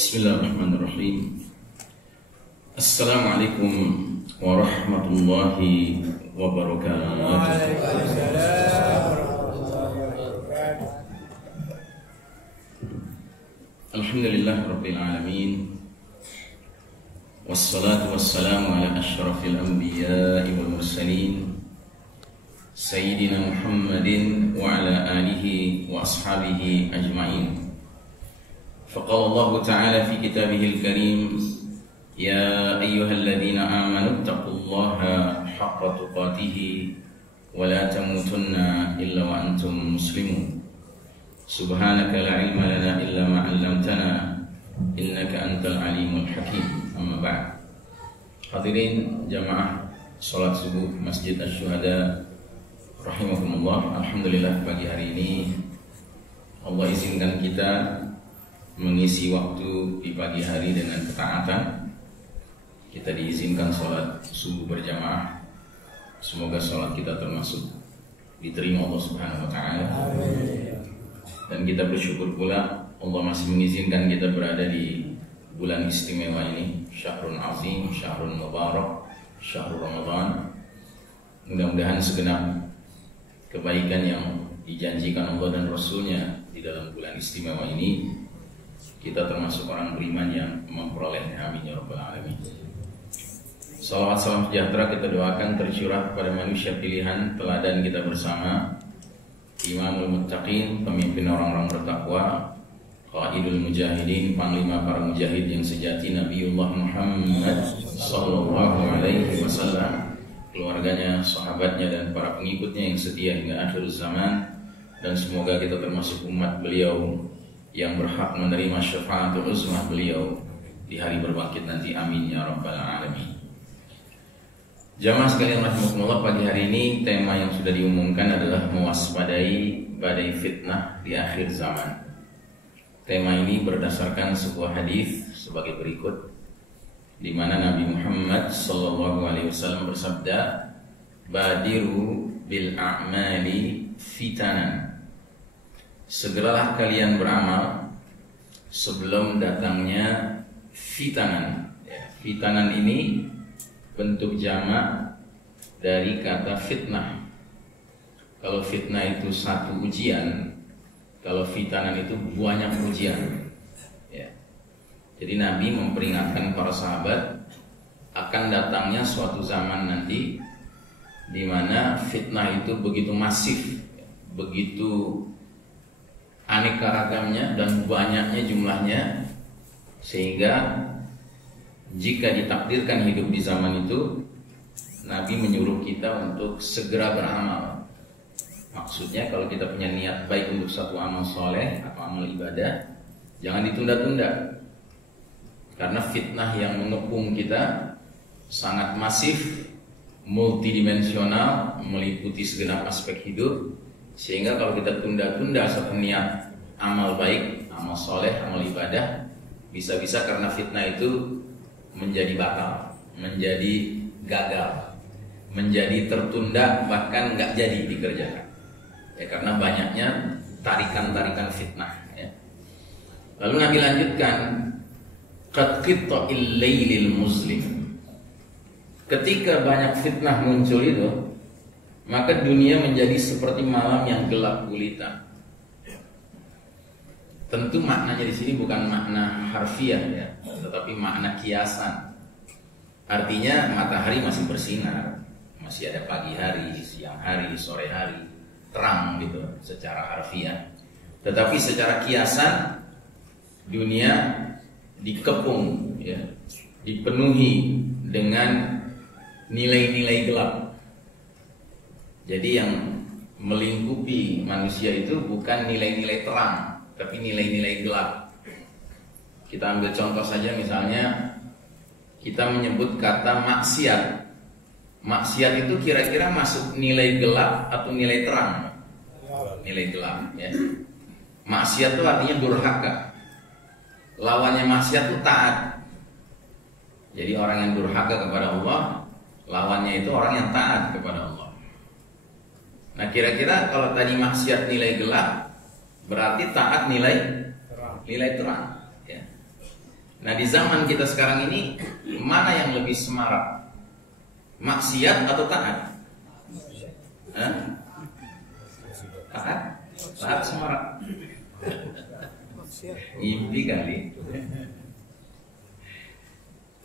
Bismillahirrahmanirrahim. Assalamualaikum warahmatullahi wabarakatuh. Alhamdulillah rabbil alamin. Wassalatu wassalamu ala asyrafil anbiya'i wal mursalin Sayyidina Muhammadin wa ala alihi wa ashabihi ajma'in. فقال الله تعالى في كتابه الكريم يا أيها الذين آمنوا اتقوا الله حق تقاته ولا تموتن إلا وأنتم مسلمون سبحانك لا علم لنا إلا ما علمتنا إنك أنت العليم الحكيم أما بعد. Hadirin jamaah salat subuh Masjid Asy-Syuhada rahimakumullah. Alhamdulillah pagi hari ini Allah izinkan kita mengisi waktu di pagi hari dengan ketaatan. Kita diizinkan sholat subuh berjamaah. Semoga sholat kita termasuk diterima Allah Subhanahu wa Ta'ala. Dan kita bersyukur pula Allah masih mengizinkan kita berada di bulan istimewa ini, Syahrul Azim, Syahrul Mubarak, Syahrul Ramadan. Mudah-mudahan segenap kebaikan yang dijanjikan Allah dan Rasulnya di dalam bulan istimewa ini kita termasuk orang beriman yang memperolehnya. Amin ya rabbal alamin. Salawat salam sejahtera kita doakan tercurah kepada manusia pilihan teladan kita bersama, Imamul Muttaqin, pemimpin orang-orang bertakwa, Qaidul Mujahidin, panglima para mujahid yang sejati, Nabiullah Muhammad sallallahu alaihi wasallam, keluarganya, sahabatnya dan para pengikutnya yang setia hingga akhir zaman. Dan semoga kita termasuk umat beliau yang berhak menerima syafaatul uzmah beliau di hari berbangkit nanti. Amin ya rabbal alamin. Jamaah sekalian rahimakumullah, pagi hari ini tema yang sudah diumumkan adalah mewaspadai badai fitnah di akhir zaman. Tema ini berdasarkan sebuah hadis sebagai berikut, di mana Nabi Muhammad sallallahu alaihi wasallam bersabda, "Badiru bil a'mali fitanan." Segeralah kalian beramal sebelum datangnya fitanan. Fitanan ini bentuk jamak dari kata fitnah. Kalau fitnah itu satu ujian, kalau fitanan itu banyak ujian. Jadi Nabi memperingatkan para sahabat akan datangnya suatu zaman nanti di mana fitnah itu begitu masif, begitu aneka ragamnya dan banyaknya jumlahnya, sehingga jika ditakdirkan hidup di zaman itu, Nabi menyuruh kita untuk segera beramal. Maksudnya kalau kita punya niat baik untuk satu amal soleh atau amal ibadah, jangan ditunda-tunda, karena fitnah yang mengepung kita sangat masif, multidimensional, meliputi segenap aspek hidup. Sehingga kalau kita tunda-tunda satu niat amal baik, amal soleh, amal ibadah, bisa-bisa karena fitnah itu menjadi batal, menjadi gagal, menjadi tertunda, bahkan nggak jadi dikerjakan. Karena banyaknya tarikan-tarikan fitnah. Lalu Nabi lanjutkan, qad qitta'il lailil muslim. Ketika banyak fitnah muncul itu, maka dunia menjadi seperti malam yang gelap gulita. Tentu maknanya di sini bukan makna harfiah tetapi makna kiasan. Artinya matahari masih bersinar, masih ada pagi hari, siang hari, sore hari, terang gitu secara harfiah. Tetapi secara kiasan dunia dikepung, dipenuhi dengan nilai-nilai gelap. Jadi yang melingkupi manusia itu bukan nilai-nilai terang, tapi nilai-nilai gelap. Kita ambil contoh saja, misalnya kita menyebut kata maksiat. Maksiat itu kira-kira masuk nilai gelap atau nilai terang? Nilai gelap. Maksiat itu artinya durhaka. Lawannya maksiat itu taat. Jadi orang yang durhaka kepada Allah, lawannya itu orang yang taat kepada Allah. Nah kira-kira kalau tadi maksiat nilai gelap, berarti taat nilai terang. Nah, di zaman kita sekarang ini, mana yang lebih semarak? Maksiat atau taat? Hah? Taat? Taat semarak. Ngimpi kali.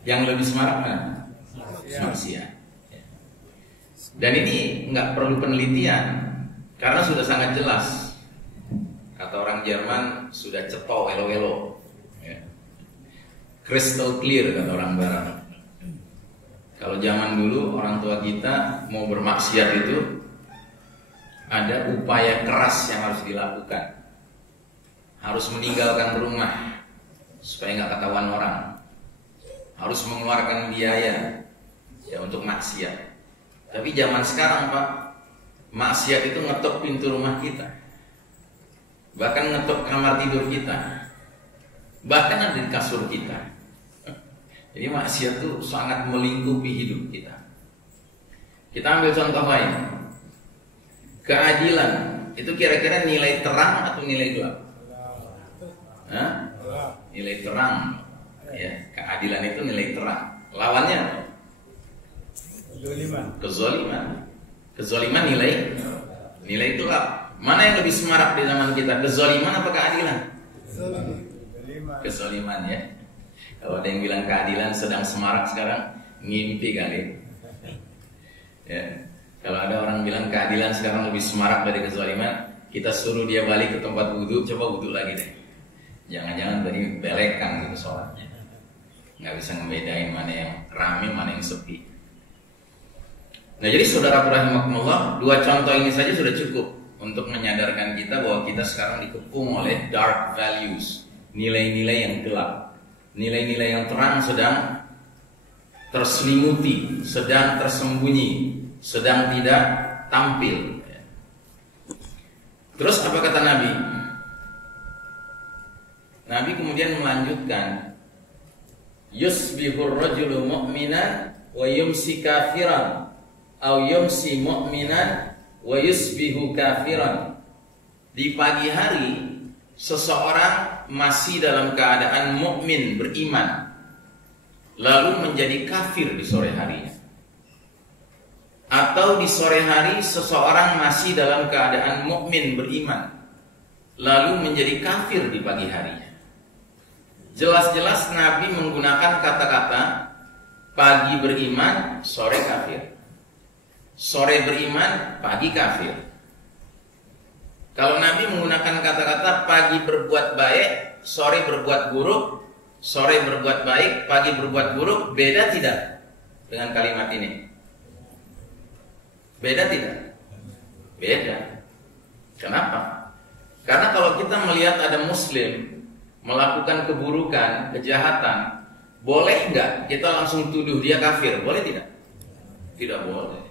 Yang lebih semarak mana? Maksiat. Dan ini nggak perlu penelitian, karena sudah sangat jelas. Kata orang Jerman, sudah ceto elo-elo, ya. Crystal clear kata orang Barat. Kalau zaman dulu orang tua kita mau bermaksiat itu ada upaya keras yang harus dilakukan. Harus meninggalkan rumah supaya nggak ketahuan orang. Harus mengeluarkan biaya ya untuk maksiat. Tapi zaman sekarang Pak, maksiat itu ngetok pintu rumah kita, bahkan ngetok kamar tidur kita, bahkan ada di kasur kita. Jadi maksiat itu sangat melingkupi hidup kita. Kita ambil contoh lain. Keadilan itu kira-kira nilai terang atau nilai gelap? Hah? Nilai terang. Ya, keadilan itu nilai terang. Lawannya apa? Kezoliman. Kezoliman nilai gelap. Mana yang lebih semarak di zaman kita? Kezoliman apa keadilan? Kezoliman ya. Kalau ada yang bilang keadilan sedang semarak sekarang, ngimpi kali. Ya. Kalau ada orang bilang keadilan sekarang lebih semarak dari kezaliman, kita suruh dia balik ke tempat wudhu, coba wudhu lagi deh. Jangan-jangan tadi belekan gitu sholatnya. Nggak bisa ngebedain mana yang rame, mana yang sepi. Nah, jadi saudara rahimakumullah, dua contoh ini saja sudah cukup untuk menyadarkan kita bahwa kita sekarang dikepung oleh dark values, nilai-nilai yang gelap. Nilai-nilai yang terang sedang terselimuti, sedang tersembunyi, sedang tidak tampil. Terus apa kata Nabi? Nabi kemudian melanjutkan, yusbihur rajulu mu'minan wa yumsi kafiran, au yumsi mu'minan wa yusbihu kafiran. Di pagi hari seseorang masih dalam keadaan mukmin beriman, lalu menjadi kafir di sore harinya. Atau di sore hari seseorang masih dalam keadaan mukmin beriman, lalu menjadi kafir di pagi harinya. Jelas-jelas Nabi menggunakan kata-kata pagi beriman, sore kafir. Sore beriman, pagi kafir. Kalau Nabi menggunakan kata-kata pagi berbuat baik, sore berbuat buruk, sore berbuat baik, pagi berbuat buruk, beda tidak dengan kalimat ini? Beda tidak? Beda. Kenapa? Karena kalau kita melihat ada muslim melakukan keburukan, kejahatan, boleh nggak kita langsung tuduh dia kafir? Boleh tidak? Tidak boleh.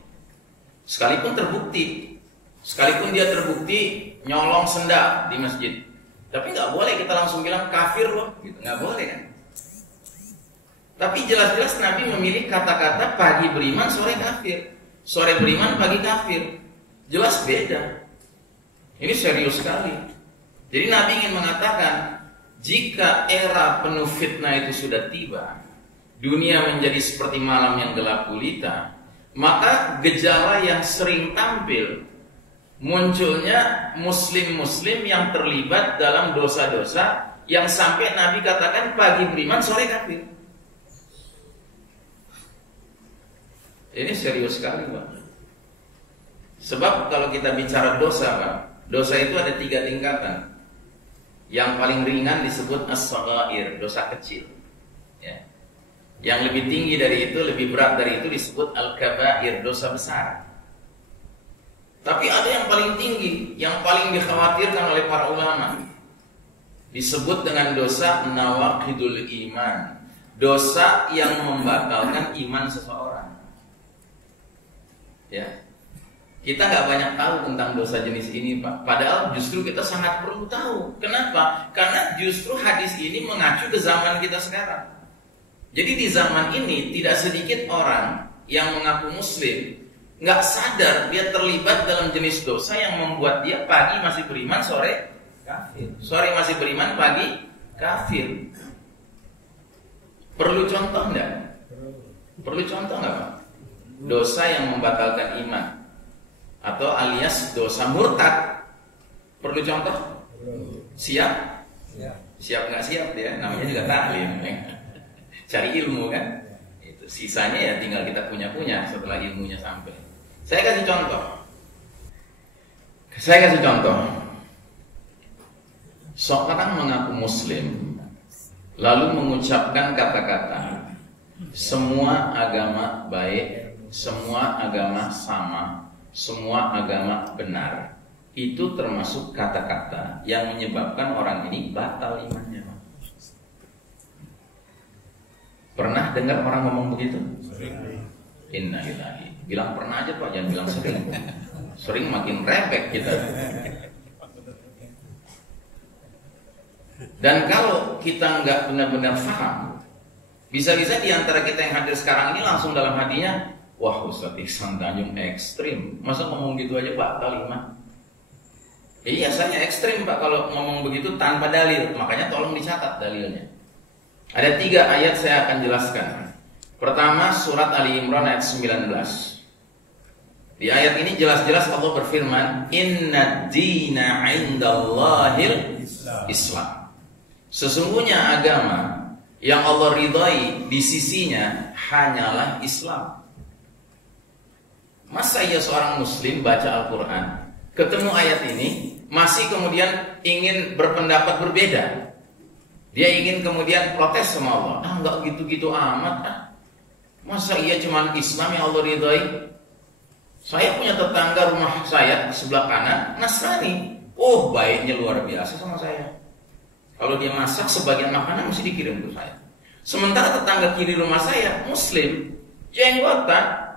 Sekalipun terbukti, sekalipun dia terbukti nyolong senda di masjid, tapi nggak boleh kita langsung bilang kafir loh, gitu. Nggak boleh kan? Tapi jelas-jelas Nabi memilih kata-kata pagi beriman, sore kafir. Sore beriman, pagi kafir. Jelas beda. Ini serius sekali. Jadi Nabi ingin mengatakan, jika era penuh fitnah itu sudah tiba, dunia menjadi seperti malam yang gelap gulita, maka gejala yang sering tampil, munculnya muslim-muslim yang terlibat dalam dosa-dosa yang sampai Nabi katakan pagi beriman, sore kafir. Ini serius sekali Pak. Sebab kalau kita bicara dosa Pak, dosa itu ada 3 tingkatan. Yang paling ringan disebut as-shaghair, dosa kecil ya. Yang lebih tinggi dari itu, lebih berat dari itu disebut al-kabair, dosa besar. Tapi ada yang paling tinggi, yang paling dikhawatirkan oleh para ulama, disebut dengan dosa nawaqidul iman, dosa yang membatalkan iman seseorang. Ya, kita nggak banyak tahu tentang dosa jenis ini Pak. Padahal justru kita sangat perlu tahu. Kenapa? Karena justru hadis ini mengacu ke zaman kita sekarang. Jadi di zaman ini tidak sedikit orang yang mengaku muslim nggak sadar dia terlibat dalam jenis dosa yang membuat dia pagi masih beriman, sore kafir. Sore masih beriman, pagi kafir. Perlu contoh enggak? Perlu contoh enggak, Pak? Dosa yang membatalkan iman atau alias dosa murtad. Perlu contoh? Siap? Siap nggak siap dia? Namanya juga taklim, ya. Cari ilmu kan? Itu sisanya ya tinggal kita punya setelah ilmunya sampai. Saya kasih contoh. Seorang mengaku Muslim lalu mengucapkan kata-kata semua agama baik, semua agama sama, semua agama benar. Itu termasuk kata-kata yang menyebabkan orang ini batal imannya. Pernah dengar orang ngomong begitu? Innalillahi. Bilang pernah aja Pak, jangan bilang sering. Sering makin repek kita. Dan kalau kita nggak benar-benar paham, bisa-bisa di antara kita yang hadir sekarang ini langsung dalam hatinya, wah Ustaz Ihsan Tanjung ekstrim. Masa ngomong gitu aja batal iman? Iya, saya ekstrim Pak kalau ngomong begitu tanpa dalil. Makanya tolong dicatat dalilnya. Ada 3 ayat saya akan jelaskan. Pertama, surat Ali Imran ayat 19. Di ayat ini jelas-jelas Allah berfirman, Inna dina indallahil Islam. Sesungguhnya agama yang Allah ridhai di sisinya hanyalah Islam. Masa iya seorang muslim baca Al-Quran, ketemu ayat ini, masih kemudian ingin berpendapat berbeda. Dia ingin kemudian protes sama Allah. Enggak gitu-gitu amat. Masa iya cuma Islam yang Allah ridhai? Saya punya tetangga rumah saya sebelah kanan Nasrani. Oh, baiknya luar biasa sama saya. Kalau dia masak sebagian makanan mesti dikirim ke saya. Sementara tetangga kiri rumah saya Muslim, jenggotan,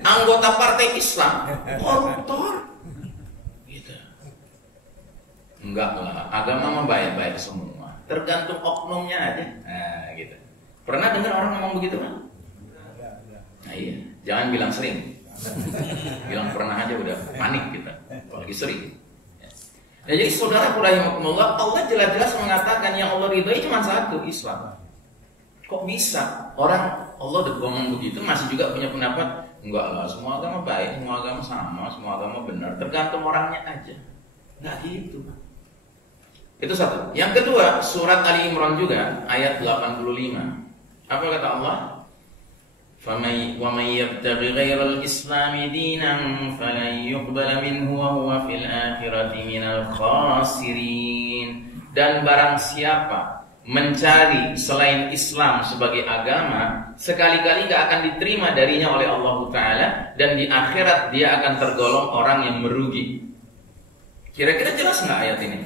anggota partai Islam, koruptor. Gitu. Enggak lah, agama mah baik-baik semua. Tergantung oknumnya aja. Nah, gitu. Pernah dengar orang ngomong begitu kan? Nah, iya, jangan bilang sering. Bilang pernah aja udah panik kita. Apalagi sering. Ya, jadi saudara rahimakumullah, Allah jelas-jelas mengatakan yang Allah ridhai cuma satu, Islam. Kok bisa orang Allah udah ngomong begitu masih juga punya pendapat? Enggak lah, semua agama baik, semua agama sama, semua agama benar, tergantung orangnya aja. Enggak gitu. Itu satu. Yang kedua, surat Ali Imran juga ayat 85. Apa kata Allah? وَمَنْ يَبْتَغِ غَيْرَ الْإِسْلَامِ دِينًا فَلَنْ يُقْبَلَ مِنْهُ وَهُوَ فِي الْآخِرَةِ مِنَ الْخَاسِرِينَ. Dan barang siapa mencari selain Islam sebagai agama, sekali-kali gak akan diterima darinya oleh Allah Ta'ala, dan di akhirat dia akan tergolong orang yang merugi. Kira-kira jelas gak ayat ini?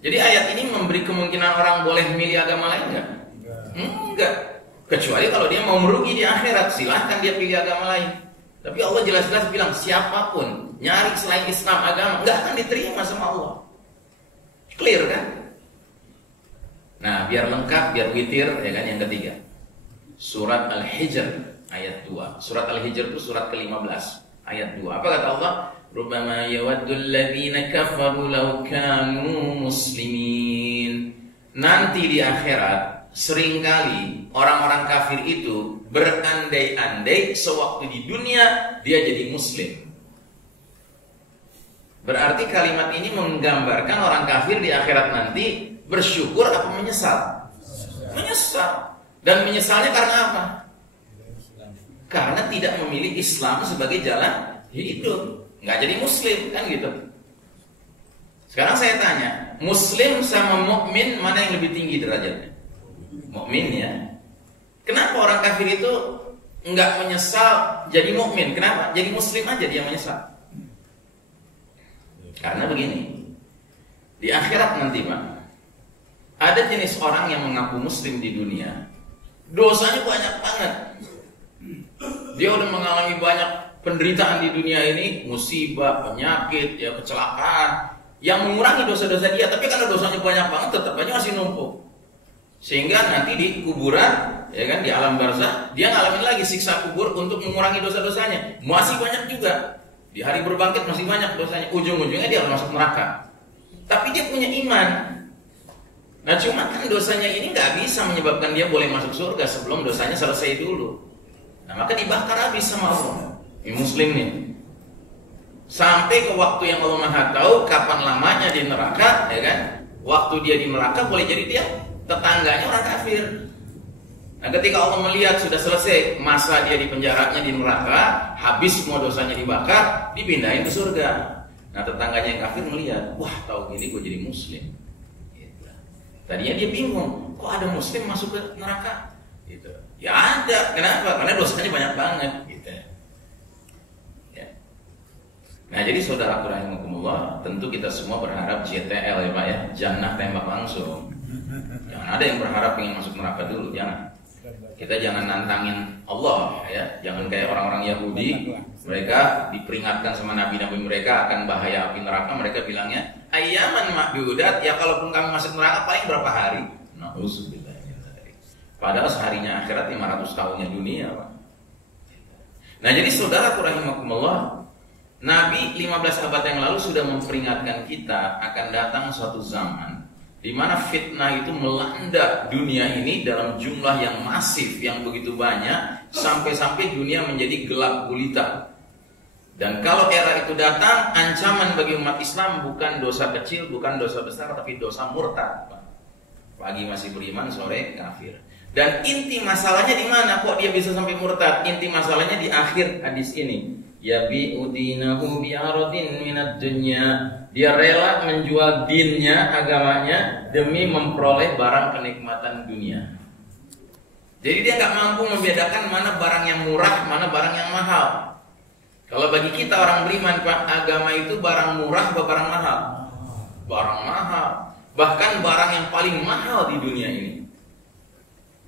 Jadi ayat ini memberi kemungkinan orang boleh milih agama lain gak? Enggak. Kecuali kalau dia mau merugi di akhirat, silahkan dia pilih agama lain. Tapi Allah jelas-jelas bilang, siapapun nyari selain Islam agama, nggak akan diterima sama Allah. Clear kan? Nah, biar lengkap, biar witir, ya kan, yang ketiga. Surat Al-Hijr ayat 2. Surat Al-Hijr itu surat ke-15 ayat 2. Apa kata Allah? Rubbama yawaddul ladzina kafaru law kanu muslimin. Nanti di akhirat seringkali orang-orang kafir itu berandai-andai sewaktu di dunia dia jadi muslim. Berarti kalimat ini menggambarkan orang kafir di akhirat nanti bersyukur apa menyesal? Menyesal. Dan menyesalnya karena apa? Karena tidak memilih Islam sebagai jalan hidup, nggak jadi muslim, kan gitu. Sekarang saya tanya, muslim sama mukmin mana yang lebih tinggi derajatnya? Mukmin ya. Kenapa orang kafir itu enggak menyesal jadi mukmin? Kenapa? Jadi muslim aja dia menyesal. Karena begini. Di akhirat nanti, Pak, ada jenis orang yang mengaku muslim di dunia, dosanya banyak banget. Dia udah mengalami banyak penderitaan di dunia ini, musibah, penyakit, ya kecelakaan, yang mengurangi dosa-dosa dia, tapi karena dosanya banyak banget tetap aja masih numpuk. Sehingga nanti di kuburan, ya kan, di alam barzah, dia ngalamin lagi siksa kubur untuk mengurangi dosa-dosanya. Masih banyak juga. Di hari berbangkit masih banyak dosanya. Ujung-ujungnya dia masuk neraka. Tapi dia punya iman. Nah cuma kan dosanya ini nggak bisa menyebabkan dia boleh masuk surga sebelum dosanya selesai dulu. Nah maka dibakar habis sama Allah. Ini Muslim nih. Sampai ke waktu yang Allah Maha tahu kapan lamanya di neraka, ya kan? Waktu dia di neraka boleh jadi dia tetangganya orang kafir. Nah ketika Allah melihat sudah selesai masa dia di penjaranya di neraka, habis semua dosanya dibakar, dipindahin ke surga. Nah tetangganya yang kafir melihat, wah tahu gini gue jadi Muslim. Tadinya dia bingung, kok ada Muslim masuk ke neraka? Gitu. Ya ada, kenapa? Karena dosanya banyak banget. Gitu. Ya. Nah jadi saudara rahimakumullah, tentu kita semua berharap JTL ya Pak ya, jannah tembak langsung. Jangan ada yang berharap ingin masuk neraka dulu, jangan. Kita jangan nantangin Allah ya, jangan kayak orang-orang Yahudi, mereka diperingatkan sama nabi-nabi mereka akan bahaya api neraka, mereka bilangnya ayyaman ma'dudat, ya kalaupun kami masuk neraka paling berapa hari? Na'udzubillah. Padahal seharinya akhirat 500 tahunnya dunia, Pak. Nah, jadi saudara rahimakumullah, Nabi 15 abad yang lalu sudah memperingatkan kita akan datang suatu zaman di mana fitnah itu melanda dunia ini dalam jumlah yang masif, yang begitu banyak, sampai-sampai dunia menjadi gelap gulita. Dan kalau era itu datang, ancaman bagi umat Islam bukan dosa kecil, bukan dosa besar, tapi dosa murtad. Pagi masih beriman, sore kafir. Dan inti masalahnya di mana? Kok dia bisa sampai murtad? Inti masalahnya di akhir hadis ini. Yabi'u dinahu bi'aradin minad dunya. Dia rela menjual dinnya, agamanya, demi memperoleh barang kenikmatan dunia. Jadi dia nggak mampu membedakan mana barang yang murah, mana barang yang mahal. Kalau bagi kita orang beriman, Pak, agama itu barang murah atau barang mahal? Barang mahal. Bahkan barang yang paling mahal di dunia ini.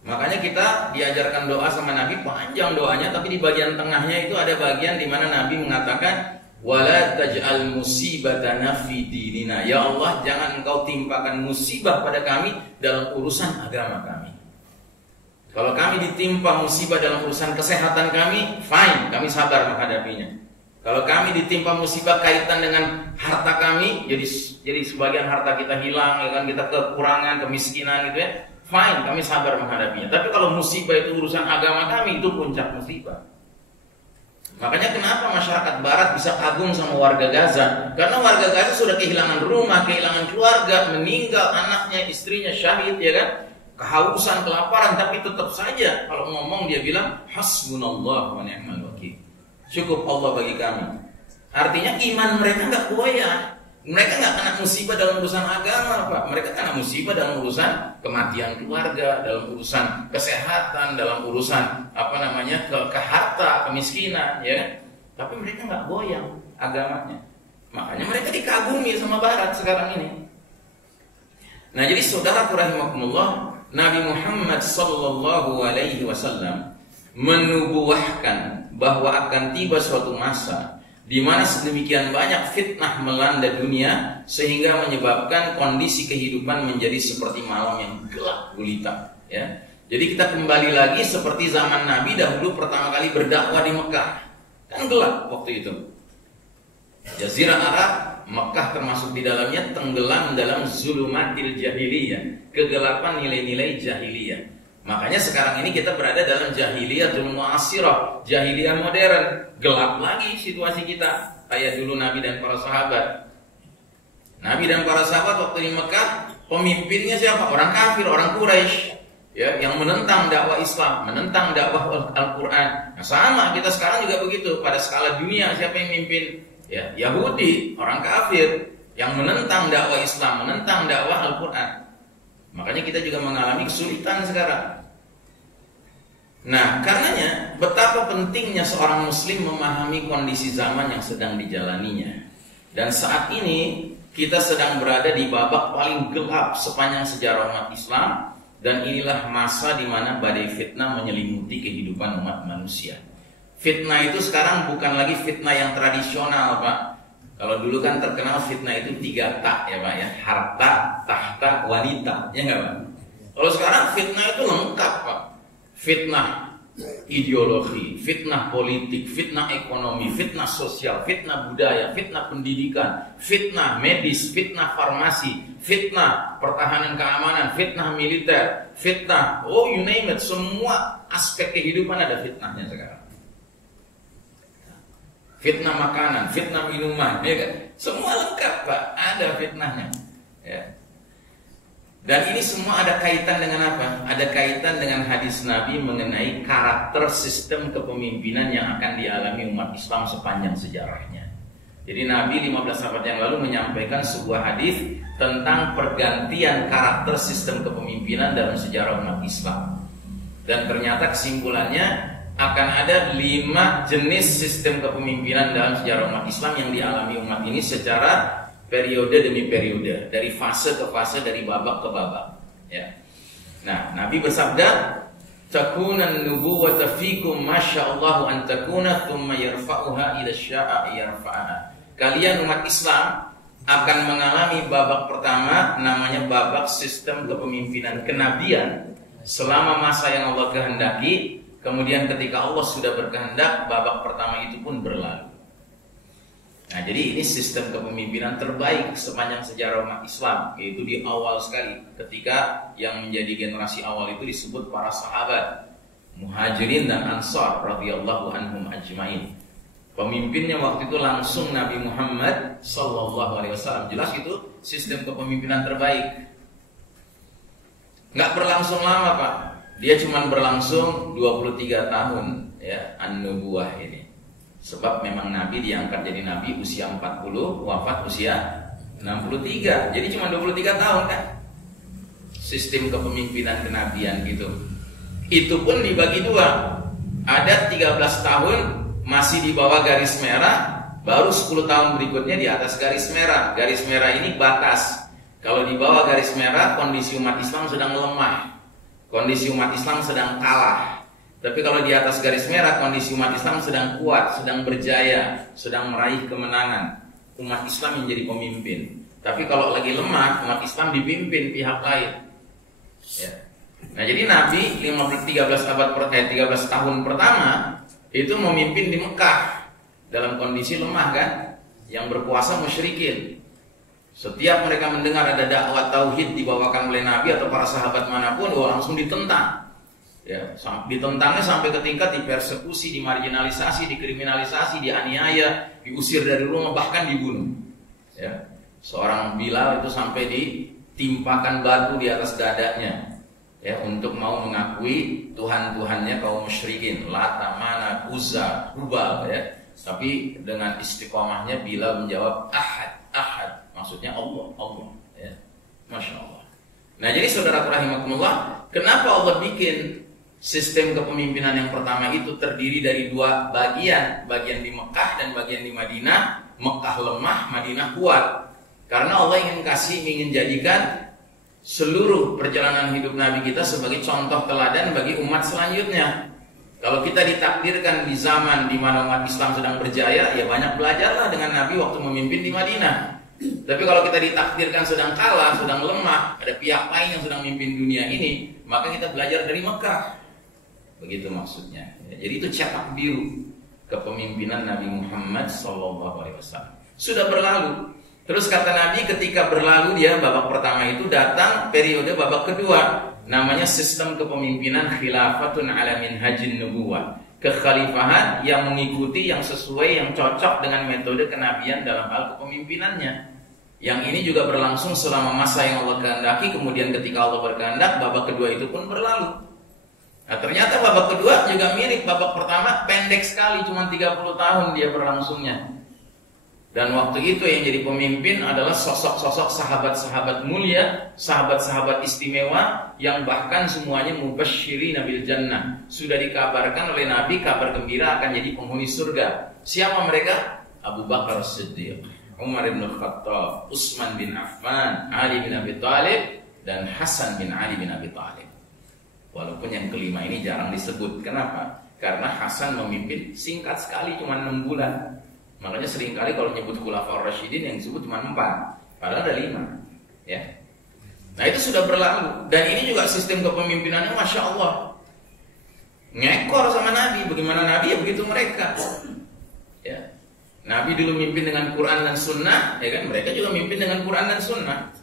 Makanya kita diajarkan doa sama Nabi, panjang doanya, tapi di bagian tengahnya itu ada bagian di mana Nabi mengatakan, wala taj'al musibatana fi dinina. Ya Allah, jangan engkau timpakan musibah pada kami dalam urusan agama kami. Kalau kami ditimpa musibah dalam urusan kesehatan kami, fine, kami sabar menghadapinya. Kalau kami ditimpa musibah kaitan dengan harta kami, jadi sebagian harta kita hilang, ya kan, kita kekurangan, kemiskinan gitu ya, fine, kami sabar menghadapinya. Tapi kalau musibah itu urusan agama kami, itu puncak musibah. Makanya kenapa masyarakat Barat bisa kagum sama warga Gaza? Karena warga Gaza sudah kehilangan rumah, kehilangan keluarga, meninggal anaknya, istrinya syahid, ya kan? Kehausan, kelaparan, tapi tetap saja kalau ngomong dia bilang hasbunallah wa ni'mal wakil. Cukup Allah bagi kami. Artinya iman mereka nggak goyah. Mereka nggak kena musibah dalam urusan agama, Pak. Mereka kena musibah dalam urusan kematian keluarga, dalam urusan kesehatan, dalam urusan ke harta, kemiskinan, ya. Tapi mereka nggak goyang agamanya. Makanya mereka dikagumi sama Barat sekarang ini. Nah, jadi saudaraku rahimakumullah, Nabi Muhammad sallallahu alaihi wasallam menubuahkan bahwa akan tiba suatu masa di mana sedemikian banyak fitnah melanda dunia sehingga menyebabkan kondisi kehidupan menjadi seperti malam yang gelap gulita, ya. Jadi kita kembali lagi seperti zaman Nabi dahulu pertama kali berdakwah di Mekah. Kan gelap waktu itu. Jazirah Arab, Mekah termasuk di dalamnya, tenggelam dalam zulumatil jahiliyah, kegelapan nilai-nilai jahiliyah. Makanya sekarang ini kita berada dalam jahiliyatul mu'asirah, jahiliyah modern. Gelap lagi situasi kita, kayak dulu Nabi dan para sahabat. Nabi dan para sahabat waktu di Mekah, pemimpinnya siapa? Orang kafir, orang Quraisy, ya, yang menentang dakwah Islam, menentang dakwah Al-Quran. Nah, sama kita sekarang juga begitu. Pada skala dunia siapa yang mimpin? Ya, Yahudi, orang kafir yang menentang dakwah Islam, menentang dakwah Al-Quran. Makanya kita juga mengalami kesulitan sekarang. Nah, karenanya betapa pentingnya seorang muslim memahami kondisi zaman yang sedang dijalaninya. Dan saat ini kita sedang berada di babak paling gelap sepanjang sejarah umat Islam. Dan inilah masa di mana badai fitnah menyelimuti kehidupan umat manusia. Fitnah itu sekarang bukan lagi fitnah yang tradisional, Pak. Kalau dulu kan terkenal fitnah itu 3 tak, ya Pak ya. Harta, tahta, wanita, ya nggak Pak? Kalau sekarang fitnah itu lengkap, Pak. Fitnah ideologi, fitnah politik, fitnah ekonomi, fitnah sosial, fitnah budaya, fitnah pendidikan, fitnah medis, fitnah farmasi, fitnah pertahanan keamanan, fitnah militer, fitnah, oh you name it, semua aspek kehidupan ada fitnahnya sekarang. Fitnah makanan, fitnah minuman, ya kan? Semua lengkap Pak, ada fitnahnya. Ya. Dan ini semua ada kaitan dengan apa? Ada kaitan dengan hadis Nabi mengenai karakter sistem kepemimpinan yang akan dialami umat Islam sepanjang sejarahnya. Jadi Nabi 15 abad yang lalu menyampaikan sebuah hadis tentang pergantian karakter sistem kepemimpinan dalam sejarah umat Islam. Dan ternyata kesimpulannya akan ada 5 jenis sistem kepemimpinan dalam sejarah umat Islam yang dialami umat ini secara periode demi periode, dari fase ke fase, dari babak ke babak. Ya. Nah, Nabi bersabda, "Takunan nubuwwata fikum masyaallahu an takuna thumma yarfa'uha idza syaa yarfa'aha." Kalian umat Islam akan mengalami babak pertama namanya babak sistem kepemimpinan kenabian selama masa yang Allah kehendaki. Kemudian ketika Allah sudah berkehendak, babak pertama itu pun berlalu. Nah, jadi ini sistem kepemimpinan terbaik sepanjang sejarah umat Islam, yaitu di awal sekali ketika yang menjadi generasi awal itu disebut para sahabat Muhajirin dan Ansar radhiyallahu anhum ajmain. Pemimpinnya waktu itu langsung Nabi Muhammad sallallahu alaihi wasallam. Jelas itu sistem kepemimpinan terbaik. Nggak berlangsung lama, Pak. Dia cuma berlangsung 23 tahun ya, an-nubuwah ini. Sebab memang Nabi diangkat jadi Nabi usia 40, wafat usia 63. Jadi cuma 23 tahun kan. Sistem kepemimpinan kenabian gitu. Itu pun dibagi dua. Ada 13 tahun masih di bawah garis merah, baru 10 tahun berikutnya di atas garis merah. Garis merah ini batas. Kalau di bawah garis merah, kondisi umat Islam sedang lemah. Kondisi umat Islam sedang kalah. Tapi kalau di atas garis merah, kondisi umat Islam sedang kuat, sedang berjaya, sedang meraih kemenangan. Umat Islam yang jadi pemimpin. Tapi kalau lagi lemah, umat Islam dipimpin pihak lain. Ya. Nah, jadi Nabi 13 tahun pertama itu memimpin di Mekah dalam kondisi lemah kan, yang berkuasa musyrikin. Setiap mereka mendengar ada dakwah tauhid dibawakan oleh Nabi atau para sahabat manapun, langsung ditentang. Ya, ditentangnya sampai ketika dipersekusi, dimarginalisasi, dikriminalisasi, dianiaya, diusir dari rumah, bahkan dibunuh. Ya, seorang Bilal itu sampai ditimpakan batu di atas dadanya, ya, untuk mau mengakui Tuhan-Tuhannya kaum musyrikin, Lata, Mana, Uzza, Hubal, ya. Tapi dengan istiqomahnya Bilal menjawab Ahad, Ahad, maksudnya Allah, Allah, ya. Masya Allah. Nah, jadi saudara rahimakumullah, kenapa Allah bikin sistem kepemimpinan yang pertama itu terdiri dari dua bagian, bagian di Mekah dan bagian di Madinah. Mekah lemah, Madinah kuat. Karena Allah ingin jadikan seluruh perjalanan hidup Nabi kita sebagai contoh teladan bagi umat selanjutnya. Kalau kita ditakdirkan di zaman di mana umat Islam sedang berjaya, ya banyak belajarlah dengan Nabi waktu memimpin di Madinah. Tapi kalau kita ditakdirkan sedang kalah, sedang lemah, ada pihak lain yang sedang memimpin dunia ini, maka kita belajar dari Mekah. Begitu maksudnya. Jadi itu cetak biru kepemimpinan Nabi Muhammad SAW. Sudah berlalu. Terus kata Nabi, ketika berlalu dia babak pertama itu, datang periode babak kedua, namanya sistem kepemimpinan khilafatun ala minhajin nubuwah. Kekhalifahan yang mengikuti, yang sesuai, yang cocok dengan metode kenabian dalam hal kepemimpinannya. Yang ini juga berlangsung selama masa yang Allah kehendaki. Kemudian ketika Allah berkehendak, babak kedua itu pun berlalu. Nah, ternyata babak kedua juga mirip babak pertama, pendek sekali, cuma 30 tahun dia berlangsungnya. Dan waktu itu yang jadi pemimpin adalah sosok-sosok sahabat-sahabat mulia, sahabat-sahabat istimewa, yang bahkan semuanya mubasysyirina bil jannah. Sudah dikabarkan oleh Nabi kabar gembira akan jadi penghuni surga. Siapa mereka? Abu Bakar Siddiq, Umar bin Khattab, Utsman bin Affan, Ali bin Abi Thalib, dan Hasan bin Ali bin Abi Thalib. Walaupun yang kelima ini jarang disebut. Kenapa? Karena Hasan memimpin singkat sekali, cuma 6 bulan. Makanya seringkali kalau nyebut Khulafaur Rasyidin yang disebut cuma 4, padahal ada 5. Ya. Nah, itu sudah berlalu. Dan ini juga sistem kepemimpinannya Masya Allah. ngekor sama Nabi. Bagaimana Nabi ya begitu mereka. Ya. Nabi dulu mimpin dengan Quran dan Sunnah, ya kan? Mereka juga mimpin dengan Quran dan Sunnah.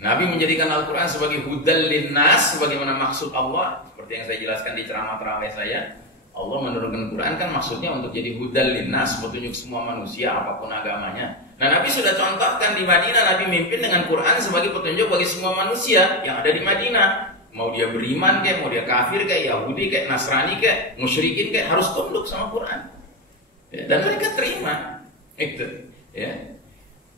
Nabi menjadikan Al-Quran sebagai hudal linnas, sebagaimana maksud Allah, seperti yang saya jelaskan di ceramah terawih saya. Allah menurunkan Quran kan maksudnya untuk jadi hudal linnas, petunjuk semua manusia apapun agamanya. Nah, Nabi sudah contohkan di Madinah, Nabi mimpin dengan Quran sebagai petunjuk bagi semua manusia yang ada di Madinah. Mau dia beriman kayak, mau dia kafir kayak, Yahudi kayak, Nasrani kayak, musyrikin kayak, harus tunduk sama Quran. Ya, dan mereka terima itu, ya.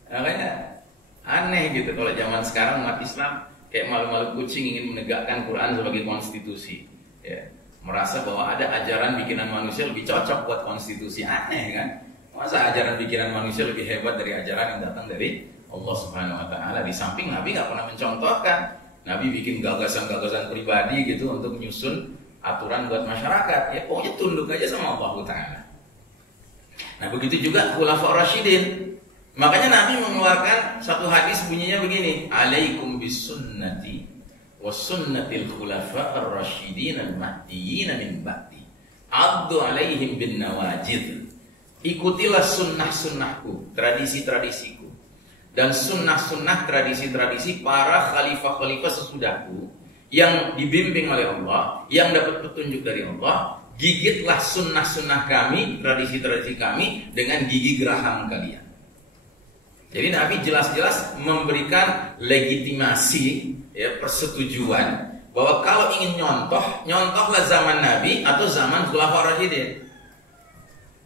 Makanya aneh gitu kalau zaman sekarang umat Islam kayak malu-malu kucing ingin menegakkan Quran sebagai konstitusi, ya. Merasa bahwa ada ajaran bikinan manusia lebih cocok buat konstitusi. Aneh kan? Masa ajaran bikinan manusia lebih hebat dari ajaran yang datang dari Allah Subhanahu Wa Taala? Di samping Nabi nggak pernah mencontohkan, Nabi bikin gagasan-gagasan pribadi gitu untuk menyusun aturan buat masyarakat. Ya pokoknya tunduk aja sama Allah Taala. Nah begitu juga Khulafaur Rasyidin. Makanya Nabi mengeluarkan satu hadis bunyinya begini, alaikum bisunnati wa sunnatil khulafaur rasyidin al-mahdiyyin min ba'di addu alaihim bin nawajid. Ikutilah sunnah-sunnahku, tradisi-tradisiku, dan sunnah-sunnah tradisi-tradisi para khalifah-khalifah sesudahku yang dibimbing oleh Allah, yang dapat petunjuk dari Allah. Gigitlah sunnah-sunnah kami, tradisi-tradisi kami dengan gigi geraham kalian. Jadi Nabi jelas-jelas memberikan legitimasi, ya, persetujuan bahwa kalau ingin nyontohlah zaman Nabi atau zaman Khulafaur Rasyidin.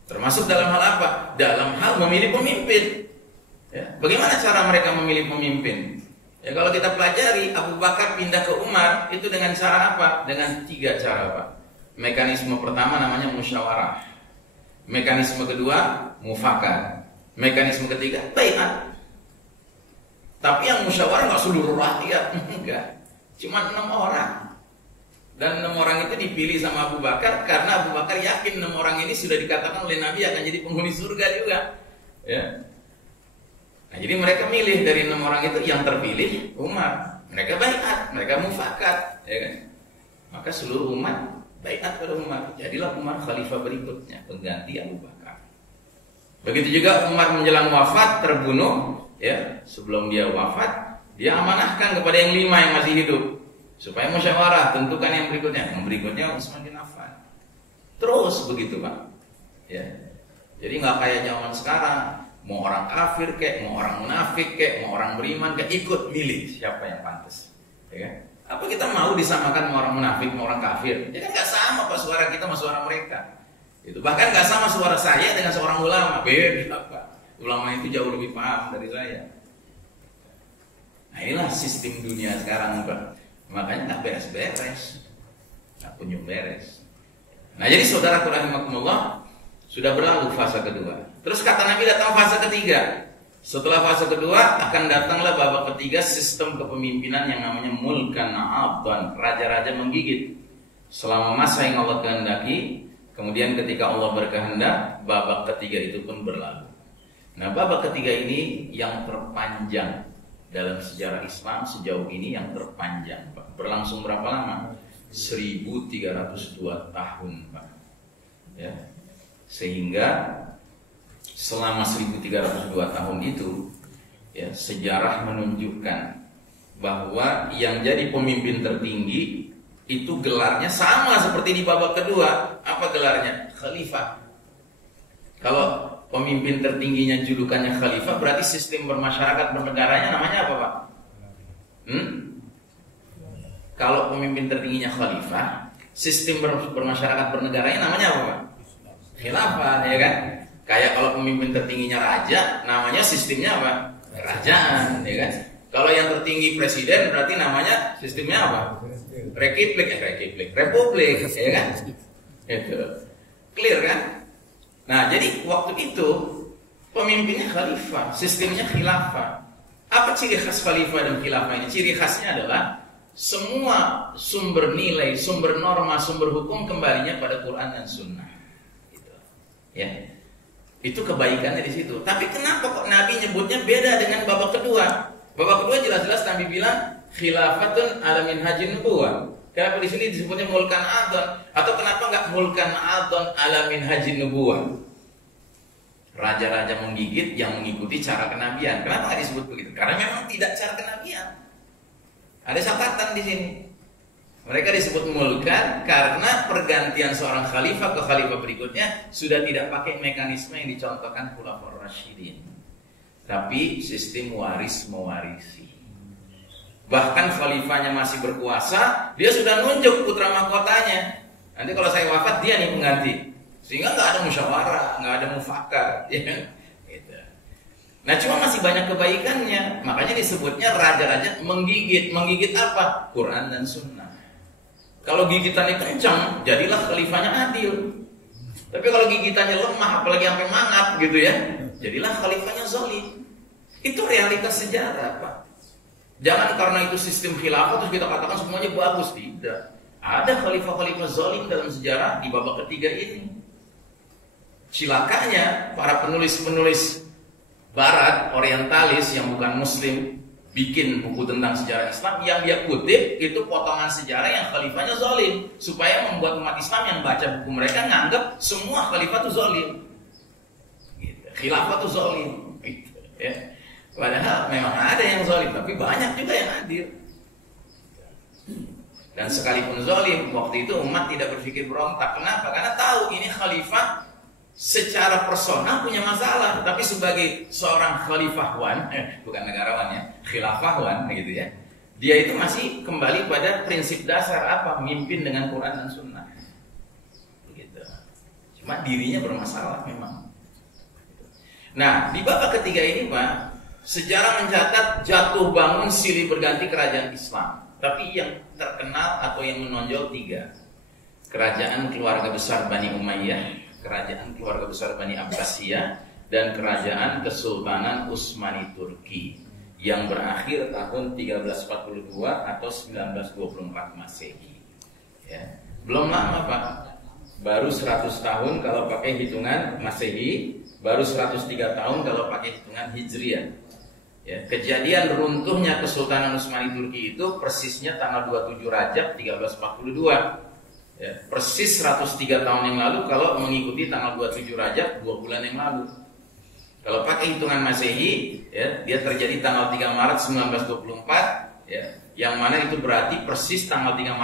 Termasuk dalam hal apa? Dalam hal memilih pemimpin. Ya, bagaimana cara mereka memilih pemimpin? Ya, kalau kita pelajari, Abu Bakar pindah ke Umar itu dengan cara apa? Dengan 3 cara, Pak. Mekanisme pertama namanya musyawarah. Mekanisme kedua mufakat. Mekanisme ketiga baiat. Tapi yang musyawarah nggak seluruh rakyat, enggak. Cuma 6 orang. Dan 6 orang itu dipilih sama Abu Bakar karena Abu Bakar yakin 6 orang ini sudah dikatakan oleh Nabi akan jadi penghuni surga juga. Ya. Nah, jadi mereka milih dari 6 orang itu yang terpilih Umar. Mereka baiat, mereka mufakat, ya kan? Maka seluruh umat baiat pada Umar. Jadilah Umar khalifah berikutnya, pengganti Abu Bakar. Begitu juga Umar menjelang wafat terbunuh, ya. Sebelum dia wafat, dia amanahkan kepada yang 5 yang masih hidup supaya musyawarah, tentukan yang berikutnya. Yang berikutnya Utsman bin Affan. Terus begitu, Pak. Ya. Jadi nggak kayak zaman sekarang, mau orang kafir kek, mau orang munafik kek, mau orang beriman kek, ikut milih siapa yang pantas. Ya kan? Apa kita mau disamakan sama orang munafik, sama orang kafir? Ya kan nggak sama Pak suara kita sama suara mereka. Itu bahkan nggak sama suara saya dengan seorang ulama. Beda Pak. Ulama itu jauh lebih paham dari saya. Nah inilah sistem dunia sekarang Pak. Makanya nggak beres-beres, nggak kunjung beres. Nah jadi saudara rahimakumullah, sudah berlalu fase kedua. Terus kata Nabi datang fase ketiga. Setelah fase kedua akan datanglah babak ketiga, sistem kepemimpinan yang namanya mulkan abdan, raja-raja menggigit. Selama masa yang Allah kehendaki, kemudian ketika Allah berkehendak, babak ketiga itu pun berlalu. Nah, babak ketiga ini yang terpanjang dalam sejarah Islam sejauh ini, yang terpanjang, Pak. Berlangsung berapa lama? 1302 tahun, Pak. Ya. Sehingga selama 1302 tahun itu, ya, sejarah menunjukkan bahwa yang jadi pemimpin tertinggi itu gelarnya sama seperti di babak kedua. Apa gelarnya? Khalifah. Kalau pemimpin tertingginya julukannya khalifah, berarti sistem bermasyarakat bernegaranya namanya apa, Pak? Kalau pemimpin tertingginya khalifah, sistem bermasyarakat bernegaranya namanya apa, Pak? Khilafah, ya kan? Kayak kalau pemimpin tertingginya raja, namanya sistemnya apa? Kerajaan, ya kan? Kalau yang tertinggi presiden, berarti namanya sistemnya apa? Republik, ya kan? Itu clear kan? Nah, jadi waktu itu pemimpinnya khalifah, sistemnya khilafah. Apa ciri khas khalifah dan khilafah ini? Ciri khasnya adalah semua sumber nilai, sumber norma, sumber hukum kembalinya pada Quran dan Sunnah. Gitu. Ya. Itu kebaikannya di situ. Tapi kenapa kok Nabi nyebutnya beda dengan babak kedua? Babak kedua jelas-jelas Nabi bilang khilafatun ala minhajin nubuwah. Kenapa di sini disebutnya mulkan adon? Atau kenapa nggak mulkan adon ala minhajin nubuwah? Raja-raja menggigit yang mengikuti cara kenabian. Kenapa nggak disebut begitu? Karena memang tidak cara kenabian. Ada catatan di sini. Mereka disebut mulkan karena pergantian seorang khalifah ke khalifah berikutnya sudah tidak pakai mekanisme yang dicontohkan Khulafaur Rasyidin, tapi sistem waris mewarisi. Bahkan khalifahnya masih berkuasa, dia sudah nunjuk putra mahkotanya. Nanti kalau saya wafat dia nih pengganti, sehingga nggak ada musyawarah, nggak ada mufakat, ya kan? Gitu. Nah cuma masih banyak kebaikannya, makanya disebutnya raja-raja menggigit. Menggigit apa? Quran dan Sunnah. Kalau gigitannya kencang, jadilah khalifahnya adil. Tapi kalau gigitannya lemah, apalagi sampai mangap gitu ya, jadilah khalifahnya zalim. Itu realitas sejarah, Pak. Jangan karena itu sistem khilafah terus kita katakan semuanya bagus. Tidak. Ada khalifah-khalifah zalim dalam sejarah di babak ketiga ini. Cilakanya para penulis-penulis barat, orientalis yang bukan muslim bikin buku tentang sejarah Islam, yang dia kutip itu potongan sejarah yang khalifahnya zalim, supaya membuat umat Islam yang baca buku mereka nganggap semua khalifah itu zalim. Gitu. Khilafah itu zalim. Gitu, ya. Padahal memang ada yang zalim, tapi banyak juga yang adil. Dan sekalipun zalim, waktu itu umat tidak berpikir berontak. Kenapa? Karena tahu ini khalifah secara personal punya masalah, tapi sebagai seorang khalifahwan, bukan negarawan ya, khilafahwan gitu ya. Dia itu masih kembali pada prinsip dasar apa? Mimpin dengan Quran dan Sunnah. Begitu. Cuma dirinya bermasalah memang. Nah, di babak ketiga ini, Pak, sejarah mencatat jatuh bangun silih berganti kerajaan Islam. Tapi yang terkenal atau yang menonjol tiga. Kerajaan keluarga besar Bani Umayyah, kerajaan keluarga besar Bani Abbasiyah, dan kerajaan Kesultanan Utsmani Turki yang berakhir tahun 1342 atau 1924 Masehi. Ya. Belum lama, Pak. Baru 100 tahun kalau pakai hitungan Masehi, baru 103 tahun kalau pakai hitungan Hijriah. Ya, kejadian runtuhnya Kesultanan Utsmani Turki itu persisnya tanggal 27 Rajab 1342. Ya, persis 103 tahun yang lalu kalau mengikuti tanggal 27 Rajab 2 bulan yang lalu. Kalau pakai hitungan Masehi, ya, dia terjadi tanggal 3 Maret 1924, ya, yang mana itu berarti persis tanggal 3 Maret